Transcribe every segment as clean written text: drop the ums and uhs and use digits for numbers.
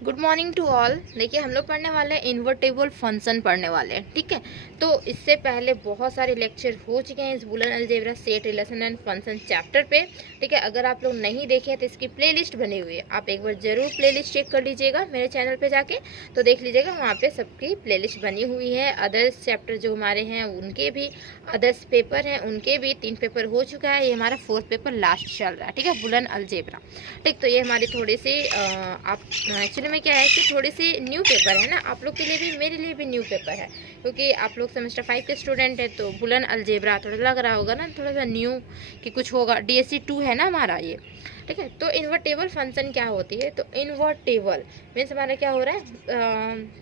Good morning to all. देखिए हम लोग पढ़ने वाले हैं इन्वर्टेबल फंक्शन पढ़ने वाले हैं, ठीक है। तो इससे पहले बहुत सारे लेक्चर हो चुके हैं इस Boolean algebra set relation and function chapter पे, ठीक है। अगर आप लोग नहीं देखे तो इसकी प्लेलिस्ट बनी हुई है, आप एक बार जरूर प्लेलिस्ट चेक कर लीजिएगा मेरे चैनल पे जाके, तो देख लीजिएगा वहाँ पे सबकी प्लेलिस्ट बनी हुई है। अदर्स चैप्टर जो हमारे हैं उनके भी, अदर्स पेपर हैं उनके भी 3 पेपर हो चुका है, ये हमारा 4th पेपर लास्ट चल रहा है, ठीक है, बूलियन अलजेब्रा, ठीक। तो ये हमारी थोड़ी सी आप एक्चुअली में क्या है कि थोड़ी सी न्यू पेपर है ना, आप लोग के लिए भी मेरे लिए भी न्यू पेपर है, क्योंकि आप लोग सेमेस्टर 5 के स्टूडेंट है, तो बूलियन अलजेब्रा थोड़ा लग रहा होगा ना, थोड़ा सा न्यू कि कुछ होगा। DSC 2 है ना हमारा ये, ठीक है। तो इन्वर्टेबल फंक्शन क्या होती है, तो इन्वर्टेबल मीन्स हमारा क्या हो रहा है,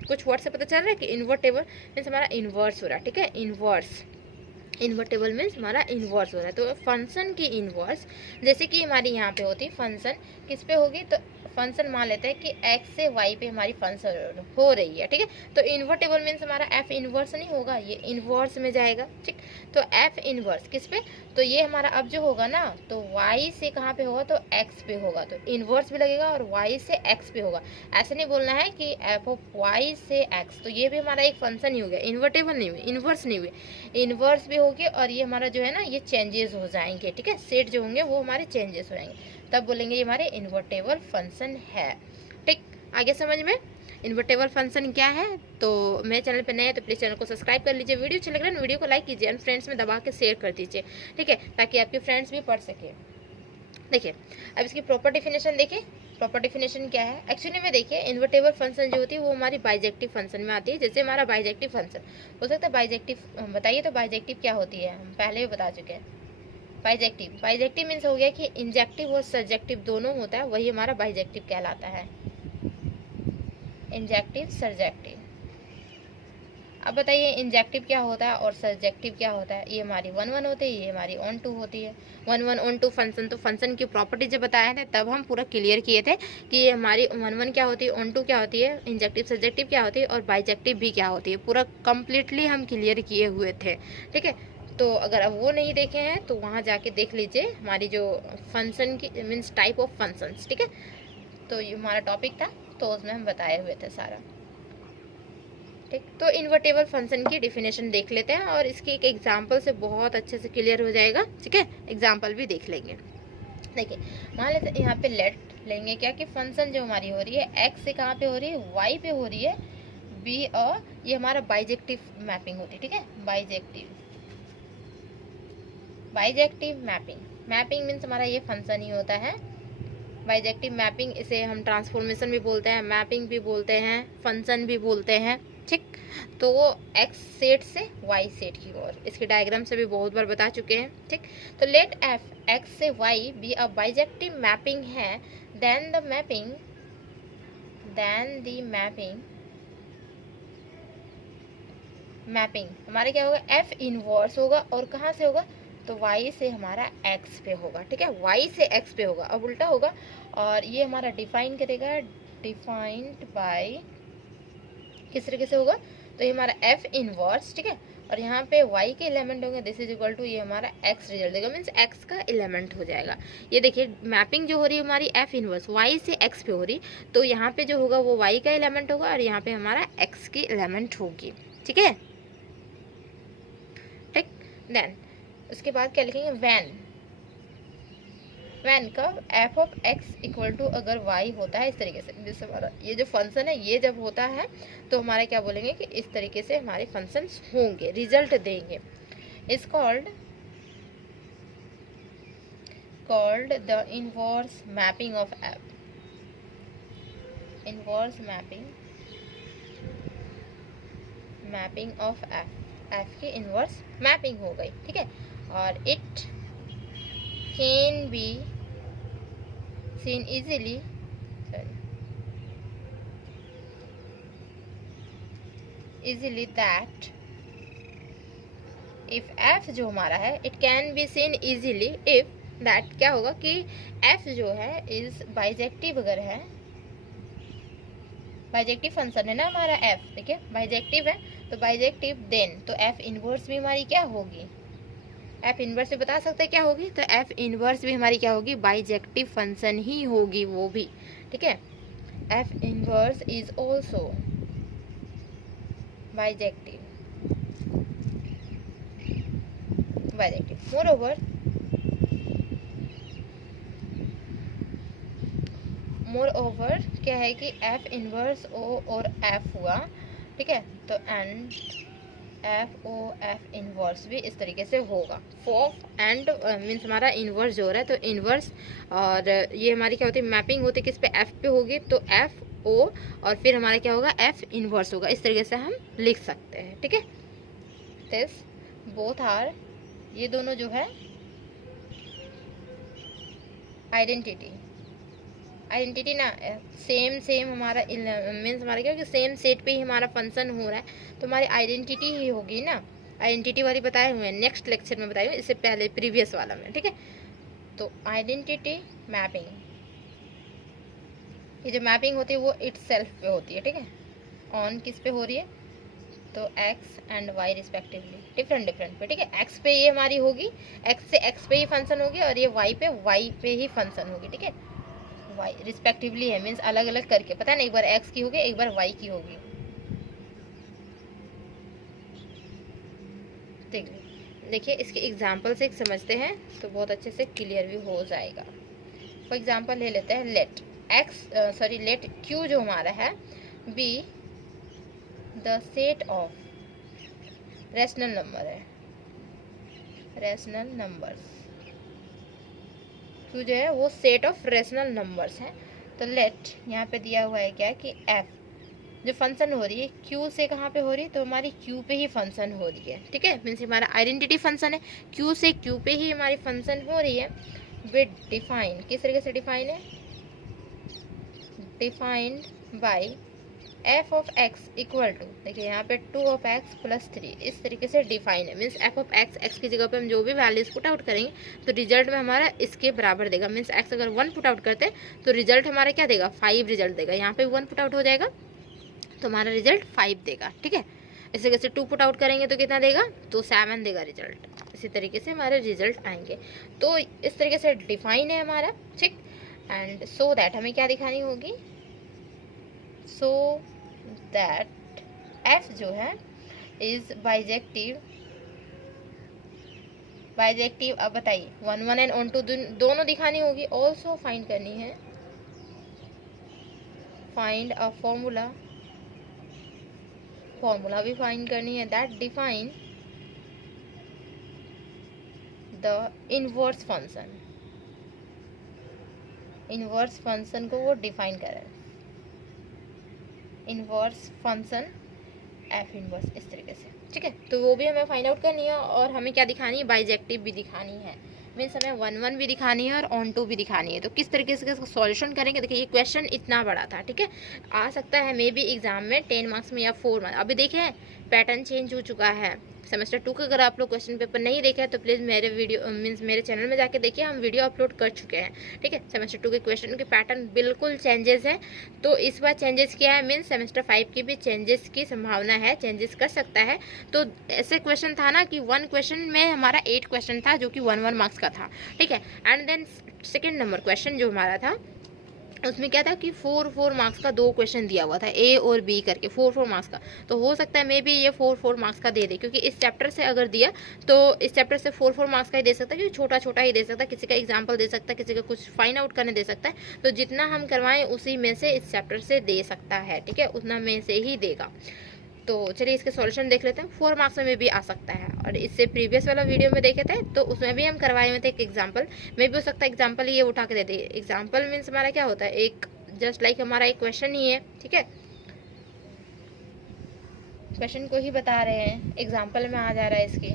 कुछ वर्ड से पता चल रहा है कि इन्वर्टेबल मीन्स हमारा इन्वर्स हो रहा है, ठीक है। इन्वर्स, इन्वर्टेबल मीन्स हमारा इन्वर्स हो रहा है। तो फंक्शन की इन्वर्स जैसे कि हमारी यहाँ पे होती है, फंक्शन किस पे होगी, तो फंक्शन मान लेते हैं कि x से y पे हमारी फंक्शन हो रही है, ठीक है। तो इन्वर्टेबल मीन्स हमारा f इन्वर्स नहीं होगा, ये इन्वर्स में जाएगा, ठीक। तो f इन्वर्स किस पे, तो ये हमारा अब जो होगा ना, तो y से कहाँ पे होगा, तो x पे होगा, तो इन्वर्स भी लगेगा और y से x पे होगा। ऐसे नहीं बोलना है कि f ऑफ y से x, तो ये भी हमारा एक फंक्शन ही हो गया, इन्वर्टेबल नहीं हुई, इन्वर्स नहीं हुई, इन्वर्स भी होगी और ये हमारा जो है ना ये चेंजेस हो जाएंगे, ठीक है। सेट जो होंगे वो हमारे चेंजेस हो जाएंगे, तब बोलेंगे ये हमारे इन्वर्टेबल फंक्शन है, ठीक। आगे समझ में इन्वर्टेबल फंक्शन क्या है। तो मेरे चैनल पे नए हैं तो प्लीज़ चैनल को सब्सक्राइब कर लीजिए, वीडियो अच्छा लग रहा है वीडियो को लाइक कीजिए एंड फ्रेंड्स में दबा के शेयर कर दीजिए, ठीक है, ताकि आपके फ्रेंड्स भी पढ़ सके। देखिए अब इसकी प्रॉपर डिफिनेशन देखिए, प्रॉपर डिफिनेशन क्या है एक्चुअली में। देखिए इन्वर्टेबल फंक्शन जो होती है वो हमारी बाइजेक्टिव फंक्शन में आती है। जैसे हमारा बाइजेक्टिव फंक्शन हो सकता है, बाइजेक्टिव बताइए तो बाइजेक्टिव क्या होती है, हम पहले भी बता चुके हैं। बाइजेक्टिव, बाइजेक्टिव मीन्स हो गया कि इंजेक्टिव और सर्जेक्टिव दोनों होता है, वही हमारा बाइजेक्टिव कहलाता है, इंजेक्टिव सर्जेक्टिव। अब बताइए इंजेक्टिव क्या होता है और सर्जेक्टिव क्या होता है। ये हमारी 1-1 होती है, ये हमारी ऑन 2 होती है। 1-1 ऑन 2 फंक्शन, तो फंक्शन की प्रॉपर्टी जब बताए थे तब हम पूरा क्लियर किए थे कि ये हमारी 1-1 क्या होती है, ऑन 2 क्या होती है, इंजेक्टिव सर्जेक्टिव क्या होती है और बाइजेक्टिव भी क्या होती है, पूरा कंप्लीटली हम क्लियर किए हुए थे, ठीक है। तो अगर अब वो नहीं देखे हैं तो वहाँ जाके देख लीजिए हमारी जो फंक्शन की मीन्स टाइप ऑफ फंक्शंस, ठीक है। तो ये हमारा टॉपिक था, तो उसमें हम बताए हुए थे सारा, ठीक। तो इन्वर्टेबल फंक्शन की डिफिनेशन देख लेते हैं और इसके एक एग्जांपल से बहुत अच्छे से क्लियर हो जाएगा, ठीक है। एग्जांपल भी देख लेंगे। देखिए मान लेते हैं यहाँ पे लेट लेंगे क्या कि फंक्शन जो हमारी हो रही है x से कहाँ पे हो रही है, y पे हो रही है, b और ये हमारा बाइजेक्टिव मैपिंग होती है, ठीक है। Bijective, bijective mapping, mapping means हमारा ये फंक्शन ही होता है। बाइजेक्टिव मैपिंग, इसे हम ट्रांसफॉर्मेशन भी बोलते हैं, मैपिंग भी बोलते हैं, फंक्शन भी बोलते हैं, ठीक। तो वो x सेट से y सेट की ओर, इसके डायग्राम से भी बहुत बार बता चुके हैं, ठीक। तो लेट f x से y be a bijective mapping है, देन द मैपिंग मैपिंग हमारे क्या होगा, f इनवर्स होगा और कहाँ से होगा, तो y से हमारा x पे होगा, ठीक है। y से x पे होगा, अब उल्टा होगा, और ये हमारा डिफाइन करेगा, डिफाइंड बाय किस तरीके से होगा, तो ये हमारा f इनवर्स, ठीक है, और यहाँ पे y के एलिमेंट होंगे, दिस इज इक्वल टू ये हमारा x रिजल्ट देगा, मीन्स x का एलिमेंट हो जाएगा। ये देखिए मैपिंग जो हो रही है हमारी f इनवर्स y से x पे हो रही, तो यहाँ पे जो होगा वो y का एलिमेंट होगा और यहाँ पे हमारा x की एलिमेंट होगी, ठीक है, ठीक। देन उसके बाद क्या लिखेंगे, वैन का f of x equal to अगर y होता है इस तरीके से, जैसे हमारा ये जो फंक्शन है ये जब होता है तो हमारे क्या बोलेंगे कि इस तरीके से हमारे फंक्शंस होंगे, रिजल्ट देंगे, is called the inverse mapping of f, inverse mapping of f की इनवर्स मैपिंग हो गई, ठीक है। और it can be seen easily that if f जो हमारा है, it can be seen easily if that क्या होगा कि f जो है is बाइजेक्टिव, अगर है बाइजेक्टिव फंक्शन है ना हमारा f, ठीक है, बाइजेक्टिव है, तो बाइजेक्टिव देन तो f इनवर्स भी हमारी क्या होगी, f इनवर्स भी बता सकते हैं क्या होगी, तो f इनवर्स भी हमारी क्या होगी, बाइजेक्टिव फंक्शन ही होगी वो भी, ठीक है। f inverse is also bijective. More over क्या है कि f इनवर्स o और f हुआ, ठीक है, तो and f o f inverse भी इस तरीके से होगा. फॉफ एंड मीन्स हमारा इनवर्स जो हो रहा है, तो इनवर्स और ये हमारी क्या होती है, मैपिंग होती है किस पे, f पे होगी, तो f o और फिर हमारा क्या होगा, f इनवर्स होगा. इस तरीके से हम लिख सकते हैं, ठीक है. दिस बोथ आर, ये दोनों जो है आइडेंटिटी ना, सेम हमारा मीन्स हमारा क्या, कि सेम सेट पे ही हमारा फंक्शन हो रहा है, तो हमारी आइडेंटिटी ही होगी ना. आइडेंटिटी वाली बताए हुए हैं, नेक्स्ट लेक्चर में बताए हुए, इससे पहले प्रीवियस वाला में, ठीक है. तो आइडेंटिटी मैपिंग, ये जो मैपिंग होती है वो इटसेल्फ पे होती है, ठीक है. ऑन किस पे हो रही है, तो x and y respectively, different पे, ठीक है. x पे ये हमारी होगी, x से x पे ही फंक्शन होगी, और ये y पे ही फंक्शन होगी, ठीक है. y रिस्पेक्टिवली है, मीन्स अलग अलग करके, पता है ना, एक बार x की होगी, एक बार y की होगी. देखिए इसके एग्जाम्पल से समझते हैं तो बहुत अच्छे से क्लियर भी हो जाएगा. फॉर एग्जाम्पल ले लेते हैं, लेट q जो हमारा है be the set of rational number है, रेशनल नंबर्स. q जो है वो सेट ऑफ रेशनल नंबर्स है. तो लेट यहाँ पे दिया हुआ है क्या कि f जो फंक्शन हो रही है q से कहाँ पे हो रही है, तो हमारी q पे ही फंक्शन हो रही है, ठीक है. मीन्स हमारा आइडेंटिटी फंक्शन है, q से q पे ही हमारी फंक्शन हो रही है. विद डिफाइन, किस तरीके से डिफाइन है, defined by f of x equal to, देखिए यहाँ पे 2 ऑफ x प्लस 3, इस तरीके से डिफाइन है. मीन्स f ऑफ x की जगह पे हम जो भी वैल्यूज पुट आउट करेंगे तो रिजल्ट में हमारा इसके बराबर देगा. मीन्स x अगर 1 पुट आउट करते हैं तो रिजल्ट हमारा क्या देगा, 5 रिजल्ट देगा. यहाँ पे 1 पुट आउट हो जाएगा तो हमारा रिजल्ट 5 देगा, ठीक है. इस तरीके से 2 पुट आउट करेंगे तो कितना देगा, तो 7 देगा रिजल्ट. इसी तरीके से हमारे रिजल्ट आएंगे. तो इस तरीके से डिफाइन है हमारा, ठीक. एंड सो दैट हमें क्या दिखानी होगी, सो दैट f जो है इज बाइजेक्टिव. अब बताइए 1 एंड ऑन 2 दोनों दिखानी होगी. ऑल्सो फाइंड करनी है, फाइंड अ फॉर्मूला भी फाइंड करनी है, that define the inverse function को वो डिफाइन करे, इनवर्स फंक्शन f इनवर्स, इस तरीके से, ठीक है. तो वो भी हमें फाइंड आउट करनी है, और हमें क्या दिखानी है, बाइजेक्टिव भी दिखानी है. मीन्स हमें 1 भी दिखानी है और ऑन 2 भी दिखानी है. तो किस तरीके से इसका सॉल्यूशन करेंगे, देखिए ये क्वेश्चन इतना बड़ा था, ठीक है. आ सकता है मे बी एग्जाम में 10 मार्क्स में या 4 मार्क्स. अभी देखिए पैटर्न चेंज हो चुका है. सेमेस्टर 2 का अगर आप लोग क्वेश्चन पेपर नहीं देखे हैं तो प्लीज़ मेरे वीडियो मीन्स मेरे चैनल में जाके देखिए, हम वीडियो अपलोड कर चुके हैं, ठीक है. सेमेस्टर 2 के क्वेश्चन के पैटर्न बिल्कुल चेंजेस है. तो इस बार चेंजेस किया है, मीन्स सेमेस्टर 5 की भी चेंजेस की संभावना है, चेंजेस कर सकता है. तो ऐसे क्वेश्चन था ना कि 1 क्वेश्चन में हमारा 8 क्वेश्चन था जो कि 1 मार्क्स का था, ठीक है. And then second number question जो हमारा था उसमें क्या था कि 4 मार्क्स का 2 क्वेश्चन दिया हुआ था, ए और बी करके 4 मार्क्स का. तो हो सकता है मे बी ये 4 मार्क्स का दे दे, क्योंकि इस चैप्टर से अगर दिया तो इस चैप्टर से 4 मार्क्स का ही दे सकता है, क्योंकि छोटा ही दे सकता है. किसी का एग्जाम्पल दे सकता है, किसी का कुछ फाइंड आउट करने दे सकता है. तो जितना हम करवाएं उसी में से इस चैप्टर से दे सकता है, ठीक है, उतना में से ही देगा. तो चलिए इसके सॉल्यूशन देख लेते हैं. 4 मार्क्स में भी आ सकता है, और इससे प्रीवियस वाला वीडियो में देखे थे तो उसमें भी हम करवाए हुए थे एक एग्जाम्पल. में भी हो सकता है एग्जाम्पल ये उठा के दे दे. एग्जाम्पल मीन्स हमारा क्या होता है, एक जस्ट लाइक हमारा एक क्वेश्चन ही है, ठीक है. क्वेश्चन को ही बता रहे हैं, एग्जाम्पल में आ जा रहा है इसके,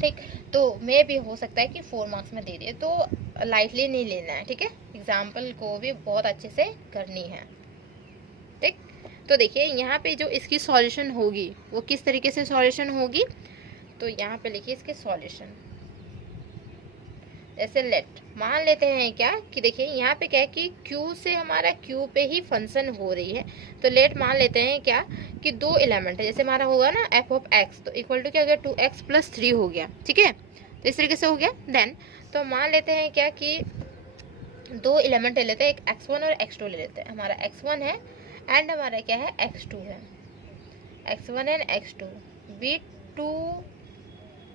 ठीक. तो मे भी हो सकता है कि 4 मार्क्स में दे दिए, तो लाइटली नहीं लेना है, ठीक है. एग्जाम्पल को भी बहुत अच्छे से करनी है, ठीक. तो देखिए यहाँ पे जो इसकी सॉल्यूशन होगी वो किस तरीके से सॉल्यूशन होगी, तो यहाँ पे लिखिए इसके सॉल्यूशन. जैसे लेट मान लेते हैं क्या कि देखिए यहाँ पे क्या है कि Q से हमारा Q पे ही फंक्शन हो रही है. तो लेट मान लेते हैं क्या कि 2 एलिमेंट है, जैसे हमारा होगा ना f ऑफ x, तो इक्वल टू क्या हो गया, 2x प्लस 3 हो गया, ठीक है. तो इस तरीके से हो गया. देन तो मान लेते हैं क्या कि दो एलिमेंट ले लेते हैं, एक x1 और x2 ले लेते हैं। हमारा x1 है एंड हमारा क्या है, x2 है। x1 and x2 be two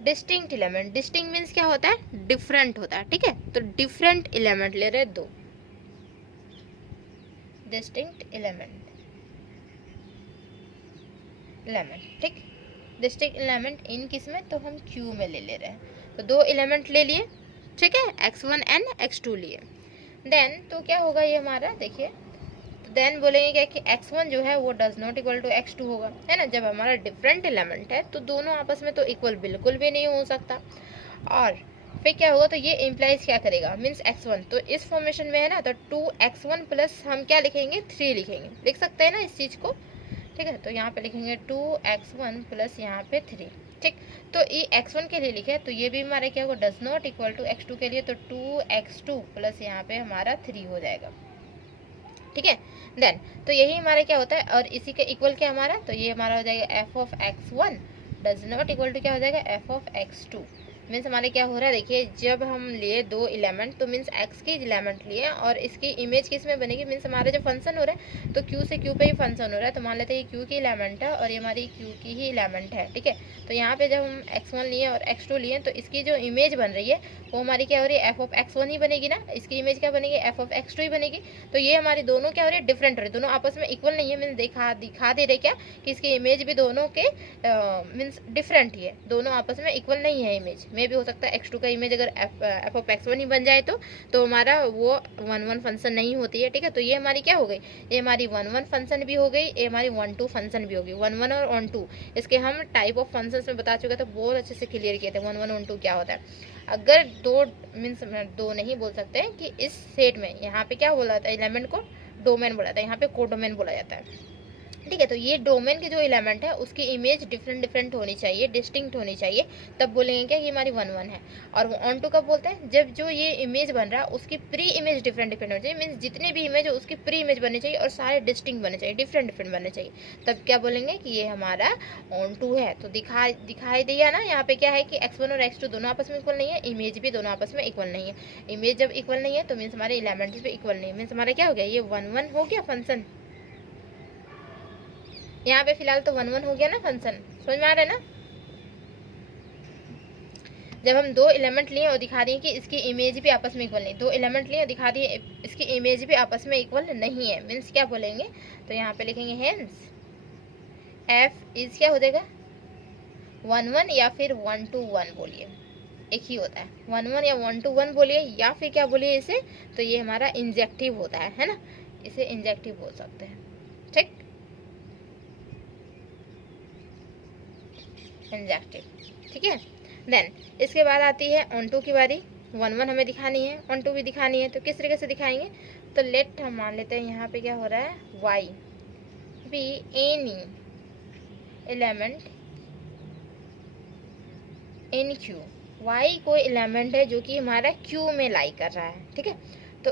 distinct element. Distinct means क्या होता है, डिफरेंट होता है, ठीक है। तो डिफरेंट एलिमेंट ले रहे दो, डिस्टिंक्ट एलिमेंट, ठीक। डिस्टिंक्ट एलिमेंट इन किस में, तो हम Q में ले रहे हैं। तो दो एलिमेंट ले लिए, ठीक है, x1 एंड x2 लिए। देन तो क्या होगा ये हमारा, देखिए, तो देन बोलेंगे क्या कि x1 जो है वो does not equal to x2 होगा, है ना। जब हमारा डिफरेंट एलिमेंट है तो दोनों आपस में तो इक्वल बिल्कुल भी नहीं हो सकता। और फिर क्या होगा, तो ये इम्प्लाइज क्या करेगा, मीन्स x1 तो इस फॉर्मेशन में है ना, तो 2x1 प्लस हम क्या लिखेंगे, 3 लिखेंगे, लिख सकते हैं ना इस चीज़ को, ठीक है। तो यहाँ पे लिखेंगे 2x1 प्लस यहाँ पे 3, ठीक। तो ये x1 के लिए लिखे, तो ये भी हमारा क्या होगा, does not equal to x2 के लिए, तो 2x2 प्लस यहाँ पे हमारा 3 हो जाएगा, ठीक है। देन तो यही हमारा क्या होता है, और इसी के इक्वल क्या हमारा, तो ये हमारा हो जाएगा f of x1 does not equal to क्या हो जाएगा, f ऑफ x2। मीन्स हमारे क्या हो रहा है, देखिए, जब हम लिए दो एलिमेंट, तो मीन्स x के एलिमेंट लिए और इसकी इमेज किस में बनेगी, मीन्स हमारा जो फंक्शन हो रहा है तो q से q पे ही फंक्शन हो रहा है। तो मान लेते हैं ये q की एलिमेंट है और ये हमारी q की ही एलिमेंट है, ठीक है। तो यहाँ पे जब हम x1 लिए और x2 लिए, तो इसकी जो इमेज बन रही है वो हमारी क्या हो रही है, f ऑफ x1 ही बनेगी ना, इसकी इमेज क्या बनेगी, f ऑफ x2 ही बनेगी। तो ये हमारी दोनों क्या हो रही है, डिफरेंट हो रही है, दोनों आपस में इक्वल नहीं है। मीन्स दिखा दे रहे क्या कि इसकी इमेज भी दोनों के मीन्स डिफरेंट ही है, दोनों आपस में इक्वल नहीं है। इमेज में भी हो सकता है x2 का इमेज अगर f ऑफ x1 ही बन जाए तो हमारा वो 1 1 फंक्शन नहीं होती है, ठीक है। तो ये हमारी क्या हो गई, ये हमारी 1 1 फंक्शन भी हो गई, ये हमारी 1 2 फंक्शन भी हो गई। 1 1 और 1 2 इसके हम टाइप ऑफ फंक्शंस में बता चुके थे, बहुत अच्छे से क्लियर किए थे 1 1 1 2 क्या होता है। अगर दो मीन्स दो नहीं बोल सकते हैं कि इस सेट में यहाँ पे क्या बोला जाता है, एलिमेंट को डोमेन बोला जाता है, यहाँ पे कोडोमेन बोला जाता है, ठीक है। तो ये डोमेन के जो एलिमेंट है उसकी इमेज डिफरेंट होनी चाहिए, डिस्टिंक्ट होनी चाहिए, तब बोलेंगे क्या ये हमारी 1 1 है। और ऑन टू कब बोलते हैं, जब जो ये इमेज बन रहा है उसकी प्री इमेज डिफरेंट होनी चाहिए। मीन्स जितनी भी इमेज है उसकी प्री इमेज बननी चाहिए और सारे डिस्टिंक्ट बनने चाहिए, डिफरेंट बनने चाहिए, तब क्या बोलेंगे कि ये हमारा ऑन टू है। तो दिखाई दिया ना, यहाँ पे क्या है कि x1 और x2 दोनों आपस में इक्वल नहीं है, इमेज भी दोनों आपस में इक्वल नहीं है। इमेज जब इक्वल नहीं है तो मीन्स हमारे एलिमेंट्स भी इक्वल नहीं है, मीन्स हमारा क्या हो गया, ये 1 1 हो गया फंक्शन। यहाँ पे फिलहाल तो 1 1 हो गया ना फंक्शन, समझ में आ रहा है ना। जब हम दो एलिमेंट लिए और दिखा रही है कि इसकी इमेज भी आपस में इक्वल नहीं, दो एलिमेंट लिए और दिखा रही है इसकी इमेज भी आपस में इक्वल नहीं है, मीन्स क्या बोलेंगे, तो यहाँ पे लिखेंगे हेंस f इज क्या हो जाएगा 1 1 या फिर 1 2 1 बोलिए, एक ही होता है 1 1 या 1 2 1 बोलिए, या फिर क्या बोलिए इसे, तो ये हमारा इंजेक्टिव होता है ना, इसे इंजेक्टिव बोल सकते हैं, ठीक, इंजेक्टिव, ठीक है। देन इसके बाद आती है ऑन टू की बारी। 1 1 हमें दिखानी है, ऑन टू भी दिखानी है, तो किस तरीके से दिखाएंगे, तो लेट हम मान लेते हैं यहाँ पे क्या हो रहा है, y be any element in q, y कोई एलिमेंट है जो कि हमारा q में लाई कर रहा है, ठीक है। तो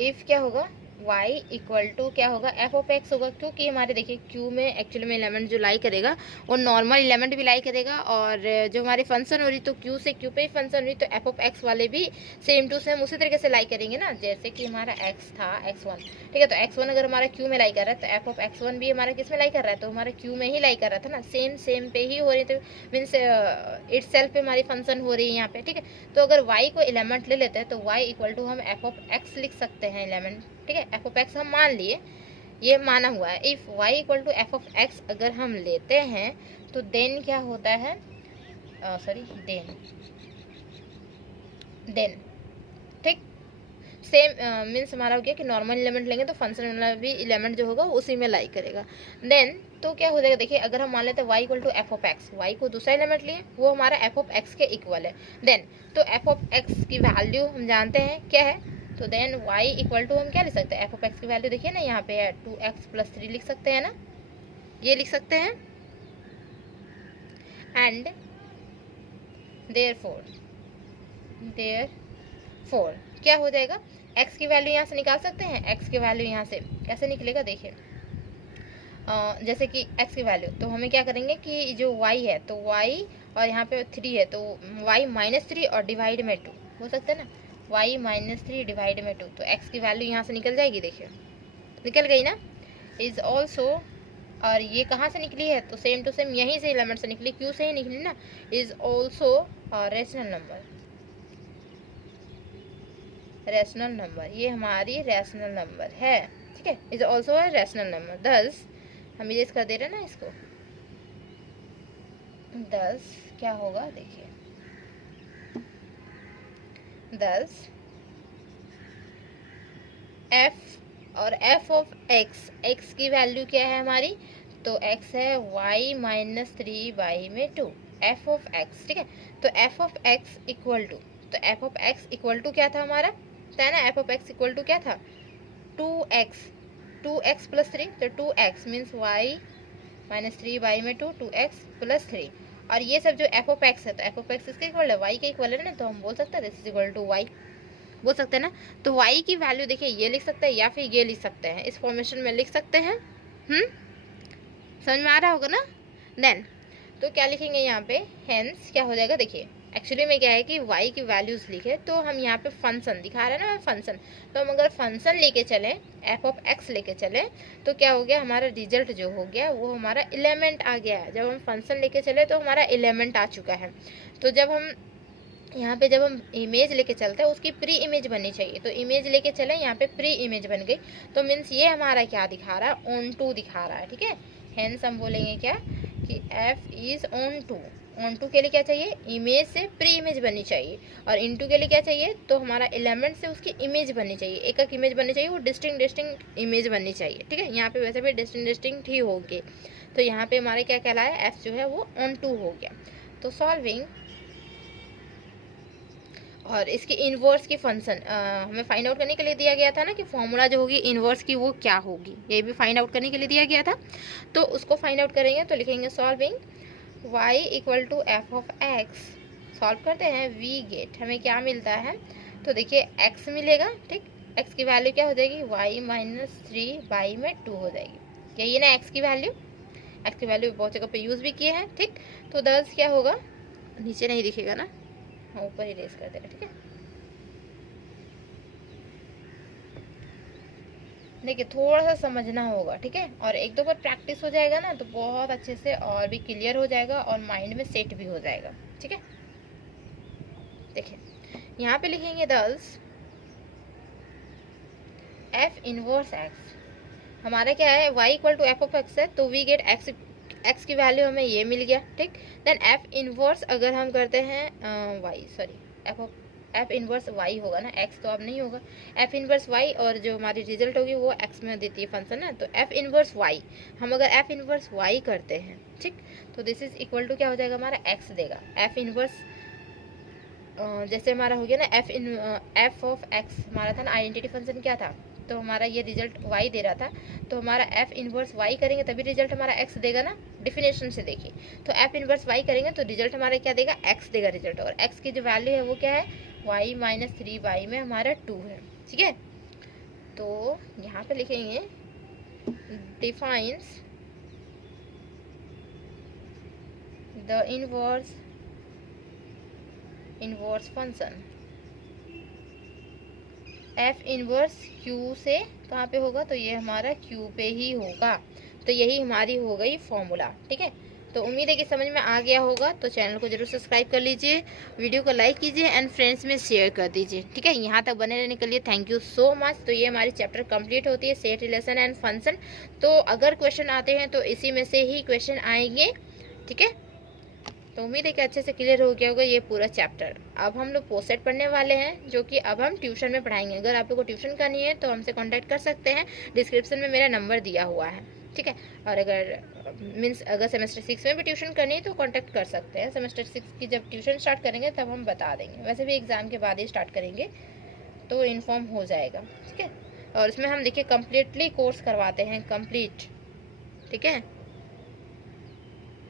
इफ क्या होगा, y इक्वल टू क्या होगा, f ऑफ x होगा, क्योंकि हमारे देखिए q में एक्चुअली में एलिमेंट जो लाई करेगा वो नॉर्मल एलिमेंट भी लाई करेगा, और जो हमारी फंक्शन हो रही तो q से q पे ही फंक्शन हो रही, तो f ऑफ x वाले भी सेम टू सेम उसी तरीके से लाई करेंगे ना, जैसे कि हमारा x था x1, ठीक है। तो x1 अगर हमारा q में लाई कर रहा है तो f ऑफ x1 भी हमारा किस में लाई कर रहा है, तो हमारा q में ही लाई कर रहा था ना, सेम पे ही हो रही थी, मीन्स इट्स सेल्फ पे हमारी फंक्शन हो रही है यहाँ पे, ठीक है। तो अगर y को एलिमेंट ले लेते हैं तो y इक्वल टू हम f ऑफ x लिख सकते हैं एलिमेंट, ठीक है। f ऑफ x हम मान लिए, ये माना हुआ है। If y equal to f of x अगर हम लेते हैं तो देन क्या होता है, देन ठीक, सेम मीन्स हमारा हो गया कि नॉर्मल एलिमेंट लेंगे तो फंक्शन वाला भी एलिमेंट जो होगा उसी में लाई करेगा। देन तो क्या हो जाएगा, देखिए अगर हम मान लेते हैं y equal to f of x, y को दूसरा एलिमेंट लिए वो हमारा f ऑफ x के इक्वल है। देन तो f ऑफ x की वैल्यू हम जानते हैं क्या है, तो देन y इक्वल टू हम क्या लिख सकते हैं, f ऑफ x की वैल्यू देखिए ना यहाँ पे है 2x प्लस 3 लिख सकते हैं ना, ये लिख सकते हैं। एंड देयरफॉर क्या हो जाएगा, x की वैल्यू यहाँ से निकाल सकते हैं, x की वैल्यू यहाँ से कैसे निकलेगा, देखिए जैसे कि x की वैल्यू, तो हमें क्या करेंगे कि जो y है तो y और यहाँ पे 3 है तो y -3 और डिवाइड में 2, बोल सकते हैं ना, y माइनस 3 डिवाइड में 2, तो x की वैल्यू यहाँ से निकल जाएगी, देखिए निकल गई ना। इज ऑल्सो, और ये कहाँ से निकली है, तो सेम टू सेम यहीं से एलिमेंट से निकली, क्यू से ही निकली ना। Is also rational number, rational number, ये हमारी रैशनल नंबर है, ठीक है। इज ऑल्सो है रैशनल नंबर। 10 हम इरेज कर दे रहे हैं ना इसको। 10 क्या होगा, देखिए 10 f और f ऑफ x, x की वैल्यू क्या है हमारी, तो x है y माइनस 3 में 2, f ऑफ x, ठीक है। तो f of x equal to, तो f of x equal to क्या था हमारा, है ना, f of x equal to क्या था, 2x, 2x प्लस 3, तो 2x मीन्स y माइनस 3 में 2, 2x प्लस 3। और ये सब जो f ऑफ x है, तो f ऑफ x इसके इक्वल है, y के इक्वल है ना, तो हम बोल सकते हैं this is equal to y, बोल सकते हैं ना। तो y की वैल्यू देखिए ये लिख सकते हैं या फिर ये लिख सकते हैं, इस फॉर्मेशन में लिख सकते हैं। समझ में आ रहा होगा ना। देन तो क्या लिखेंगे यहाँ पे, हेंस क्या हो जाएगा, देखिए एक्चुअली में क्या है कि y की वैल्यूज लिखे, तो हम यहाँ पे फंक्शन दिखा रहे हैं ना, फंक्शन, तो हम अगर फंक्शन लेके चलें, f ऑफ x लेके चलें, तो क्या हो गया, हमारा रिजल्ट जो हो गया वो हमारा एलिमेंट आ गया है। जब हम फंक्शन लेके चले तो हमारा एलिमेंट आ चुका है। तो जब हम यहाँ पे जब हम इमेज लेके चलते हैं, उसकी प्री इमेज बननी चाहिए, तो इमेज लेके चले, यहाँ पे प्री इमेज बन गई, तो मीन्स ये हमारा क्या दिखा रहा है, ऑन टू दिखा रहा है, ठीक है। हेंस हम बोलेंगे क्या कि f is onto, onto के लिए क्या चाहिए, इमेज से प्री इमेज बननी चाहिए, और इन टू के लिए क्या चाहिए, तो हमारा एलिमेंट से उसकी इमेज बननी चाहिए, एक एक इमेज बननी चाहिए, वो डिस्टिंक्ट इमेज बननी चाहिए, ठीक है। यहाँ पे वैसे भी डिस्टिंक्ट ही होगी, तो यहाँ पे हमारे क्या कहलाया, f जो है वो ऑन टू हो गया। तो सॉल्विंग, और इसकी इन्वर्स की फंक्शन हमें फाइंड आउट करने के लिए दिया गया था ना, कि फॉर्मूला जो होगी इन्वर्स की वो क्या होगी, ये भी फाइंड आउट करने के लिए दिया गया था। तो उसको फाइंड आउट करेंगे, तो लिखेंगे solving y equal to f of x, solve करते हैं, वी गेट हमें क्या मिलता है, तो देखिए x मिलेगा, ठीक, x की वैल्यू क्या हो जाएगी, y माइनस 3 में 2 हो जाएगी, यही ना x की वैल्यू, x की वैल्यू बहुत जगह पे यूज़ भी किए हैं, ठीक। तो 10 क्या होगा, नीचे नहीं दिखेगा ना, ऊपर इरेज कर देना, ठीक है। देखिए थोड़ा सा समझना होगा, ठीक है, और एक दो बार प्रैक्टिस हो जाएगा ना, तो बहुत अच्छे से और भी क्लियर हो जाएगा और माइंड में सेट भी हो जाएगा, ठीक है। देखिए यहाँ पे लिखेंगे 10 f इनवर्स x, हमारा क्या है, y equal to f of x है, तो वी गेट x की वैल्यू हमें ये मिल गया, ठीक। देन f इनवर्स अगर हम करते हैं f इनवर्स y होगा ना, x तो अब नहीं होगा, f इनवर्स y, और जो हमारी रिजल्ट होगी वो x में देती है फंक्शन है, तो f इनवर्स y, हम अगर f इनवर्स y करते हैं, ठीक, तो दिस इज इक्वल टू क्या हो जाएगा, हमारा x देगा, f इनवर्स जैसे हमारा हो गया ना f ऑफ x हमारा था ना, आइडेंटिटी फंक्शन क्या था, तो हमारा ये रिजल्ट y दे रहा था, तो हमारा f इनवर्स y करेंगे तभी रिजल्ट हमारा x देगा ना, डिफिनेशन से देखिए, तो f इनवर्स y करेंगे तो रिजल्ट हमारा क्या देगा, x देगा रिजल्ट, और x की जो वैल्यू है वो क्या है, y माइनस 3 में हमारा 2 है, ठीक है। तो यहाँ पे लिखेंगे defines the inverse function f inverse q से कहाँ पे होगा, तो ये हमारा q पे ही होगा, तो यही हमारी हो गई फॉर्मूला, ठीक है। तो उम्मीद है कि समझ में आ गया होगा, तो चैनल को जरूर सब्सक्राइब कर लीजिए, वीडियो को लाइक कीजिए एंड फ्रेंड्स में शेयर कर दीजिए, ठीक है। यहाँ तक बने रहने के लिए थैंक यू सो मच। तो ये हमारी चैप्टर कंप्लीट होती है, सेट रिलेशन एंड फंक्शन। तो अगर क्वेश्चन आते हैं तो इसी में से ही क्वेश्चन आएंगे, ठीक है। तो उम्मीद है कि अच्छे से क्लियर हो गया होगा ये पूरा चैप्टर। अब हम लोग पोस्टेड पढ़ने वाले हैं, जो कि अब हम ट्यूशन में पढ़ाएंगे। अगर आप लोग को ट्यूशन करनी है तो हमसे कांटेक्ट कर सकते हैं, डिस्क्रिप्शन में मेरा नंबर दिया हुआ है, ठीक है। और अगर सेमेस्टर 6 में भी ट्यूशन करनी है तो कांटेक्ट कर सकते हैं। सेमेस्टर 6 की जब ट्यूशन स्टार्ट करेंगे तब हम बता देंगे, वैसे भी एग्ज़ाम के बाद ही स्टार्ट करेंगे तो इन्फॉर्म हो जाएगा, ठीक है। और इसमें हम देखिए कम्प्लीटली कोर्स करवाते हैं, कंप्लीट, ठीक है।